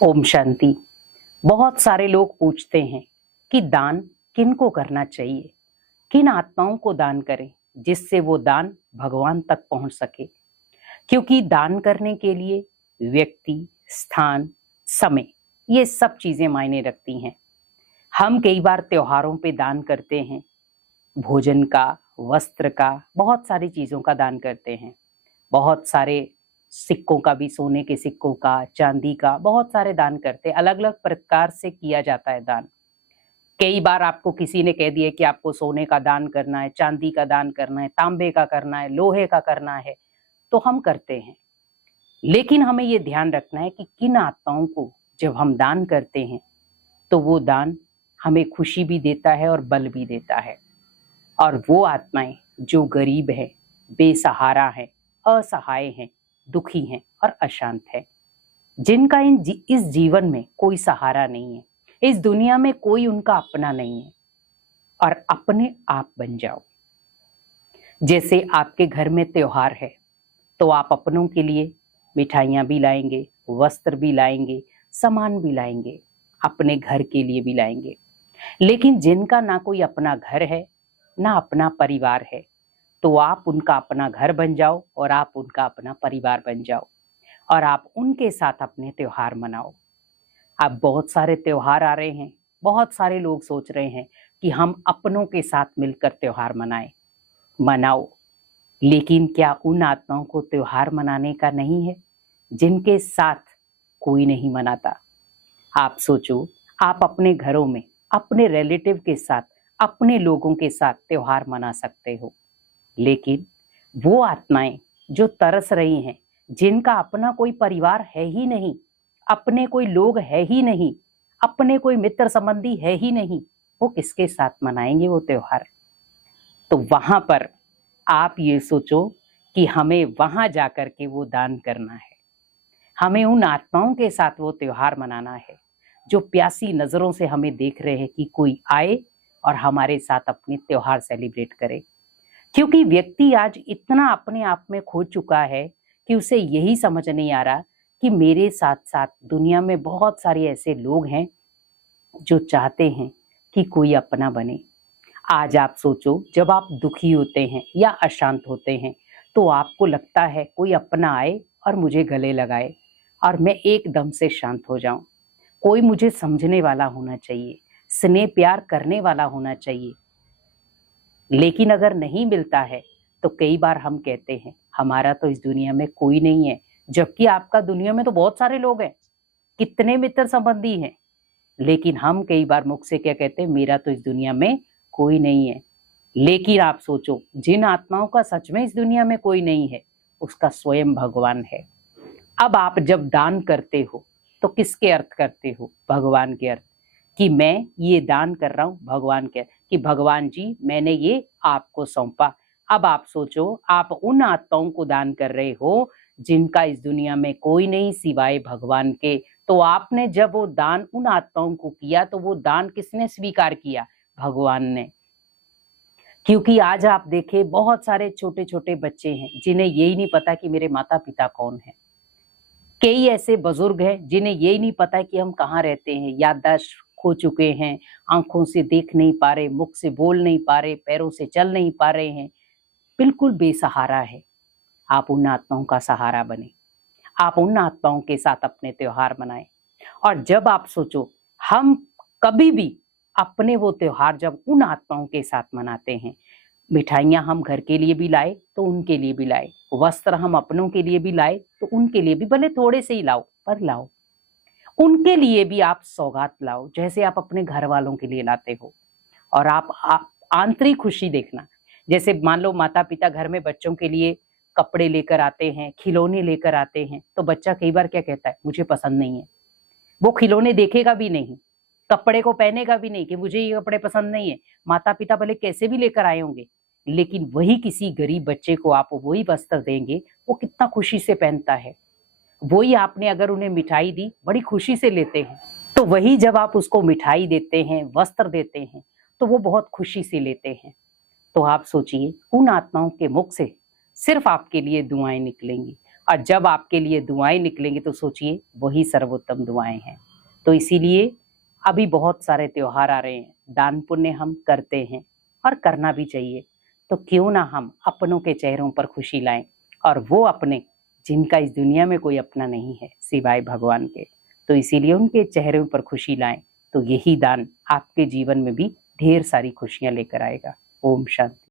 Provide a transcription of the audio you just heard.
ओम शांति। बहुत सारे लोग पूछते हैं कि दान किनको करना चाहिए, किन आत्माओं को दान करें जिससे वो दान भगवान तक पहुंच सके। क्योंकि दान करने के लिए व्यक्ति, स्थान, समय, ये सब चीजें मायने रखती हैं। हम कई बार त्योहारों पे दान करते हैं, भोजन का, वस्त्र का, बहुत सारी चीजों का दान करते हैं। बहुत सारे सिक्कों का भी, सोने के सिक्कों का, चांदी का, बहुत सारे दान करते हैं। अलग अलग प्रकार से किया जाता है दान। कई बार आपको किसी ने कह दिया कि आपको सोने का दान करना है, चांदी का दान करना है, तांबे का करना है, लोहे का करना है, तो हम करते हैं। लेकिन हमें ये ध्यान रखना है कि किन आत्माओं को जब हम दान करते हैं तो वो दान हमें खुशी भी देता है और बल भी देता है। और वो आत्माएं जो गरीब है, बेसहारा है, असहाय हैं, दुखी हैं और अशांत है, जिनका इस जीवन में कोई सहारा नहीं है, इस दुनिया में कोई उनका अपना नहीं है, और अपने आप बन जाओ। जैसे आपके घर में त्योहार है तो आप अपनों के लिए मिठाइयां भी लाएंगे, वस्त्र भी लाएंगे, सामान भी लाएंगे, अपने घर के लिए भी लाएंगे। लेकिन जिनका ना कोई अपना घर है, ना अपना परिवार है, तो आप उनका अपना घर बन जाओ और आप उनका अपना परिवार बन जाओ और आप उनके साथ अपने त्योहार मनाओ। अब बहुत सारे त्योहार आ रहे हैं, बहुत सारे लोग सोच रहे हैं कि हम अपनों के साथ मिलकर त्योहार मनाओ। लेकिन क्या उन आत्माओं को त्योहार मनाने का नहीं है जिनके साथ कोई नहीं मनाता? आप सोचो, आप अपने घरों में अपने रिलेटिव के साथ, अपने लोगों के साथ त्योहार मना सकते हो। लेकिन वो आत्माएं जो तरस रही हैं, जिनका अपना कोई परिवार है ही नहीं, अपने कोई लोग है ही नहीं, अपने कोई मित्र संबंधी है ही नहीं, वो किसके साथ मनाएंगे वो त्योहार? तो वहां पर आप ये सोचो कि हमें वहां जाकर के वो दान करना है। हमें उन आत्माओं के साथ वो त्योहार मनाना है जो प्यासी नजरों से हमें देख रहे हैं कि कोई आए और हमारे साथ अपने त्योहार सेलिब्रेट करे। क्योंकि व्यक्ति आज इतना अपने आप में खो चुका है कि उसे यही समझ नहीं आ रहा कि मेरे साथ साथ दुनिया में बहुत सारे ऐसे लोग हैं जो चाहते हैं कि कोई अपना बने। आज आप सोचो, जब आप दुखी होते हैं या अशांत होते हैं तो आपको लगता है कोई अपना आए और मुझे गले लगाए और मैं एकदम से शांत हो जाऊं। कोई मुझे समझने वाला होना चाहिए, स्नेह प्यार करने वाला होना चाहिए। लेकिन अगर नहीं मिलता है तो कई बार हम कहते हैं हमारा तो इस दुनिया में कोई नहीं है, जबकि आपका दुनिया में तो बहुत सारे लोग हैं, कितने मित्र संबंधी हैं। लेकिन हम कई बार मुख से क्या कहते हैं, मेरा तो इस दुनिया में कोई नहीं है। लेकिन आप सोचो, जिन आत्माओं का सच में इस दुनिया में कोई नहीं है, उसका स्वयं भगवान है। अब आप जब दान करते हो तो किसके अर्थ करते हो? भगवान के अर्थ, कि मैं ये दान कर रहा हूं भगवान के, कि भगवान जी मैंने ये आपको सौंपा। अब आप सोचो, आप उन आत्माओं को दान कर रहे हो जिनका इस दुनिया में कोई नहीं सिवाय भगवान के। तो आपने जब वो दान उन आत्माओं को किया तो वो दान किसने स्वीकार किया? भगवान ने। क्योंकि आज आप देखें, बहुत सारे छोटे छोटे बच्चे हैं जिन्हें यही नहीं पता कि मेरे माता पिता कौन है। कई ऐसे बुजुर्ग हैं जिन्हें यही नहीं पता कि हम कहाँ रहते हैं, याददाश्त खो चुके हैं, आंखों से देख नहीं पा रहे, मुख से बोल नहीं पा रहे, पैरों से चल नहीं पा रहे हैं, बिल्कुल बेसहारा है। आप उन आत्माओं का सहारा बने, आप उन आत्माओं के साथ अपने त्योहार मनाएं। और जब आप सोचो, हम कभी भी अपने वो त्योहार जब उन आत्माओं के साथ मनाते हैं, मिठाइयां हम घर के लिए भी लाए तो उनके लिए भी लाए, वस्त्र हम अपनों के लिए भी लाए तो उनके लिए भी, भले थोड़े से ही लाओ पर लाओ, उनके लिए भी आप सौगात लाओ जैसे आप अपने घर वालों के लिए लाते हो। और आप आंतरिक खुशी देखना। जैसे मान लो माता पिता घर में बच्चों के लिए कपड़े लेकर आते हैं, खिलौने लेकर आते हैं, तो बच्चा कई बार क्या कहता है, मुझे पसंद नहीं है। वो खिलौने देखेगा भी नहीं, कपड़े को पहनेगा भी नहीं कि मुझे ये कपड़े पसंद नहीं है। माता पिता भले कैसे भी लेकर आए होंगे, लेकिन वही किसी गरीब बच्चे को आप वही वस्त्र देंगे, वो कितना खुशी से पहनता है। वही आपने अगर उन्हें मिठाई दी, बड़ी खुशी से लेते हैं। तो वही जब आप उसको मिठाई देते हैं, वस्त्र देते हैं, तो वो बहुत खुशी से लेते हैं। तो आप सोचिए, उन आत्माओं के मुख से सिर्फ आपके लिए दुआएं निकलेंगी, और जब आपके लिए दुआएं निकलेंगी तो सोचिए वही सर्वोत्तम दुआएं हैं। तो इसीलिए अभी बहुत सारे त्योहार आ रहे हैं, दान पुण्य हम करते हैं और करना भी चाहिए। तो क्यों ना हम अपनों के चेहरों पर खुशी लाएं, और वो अपने जिनका इस दुनिया में कोई अपना नहीं है सिवाय भगवान के, तो इसीलिए उनके चेहरों पर खुशी लाएं। तो यही दान आपके जीवन में भी ढेर सारी खुशियां लेकर आएगा। ओम शांति।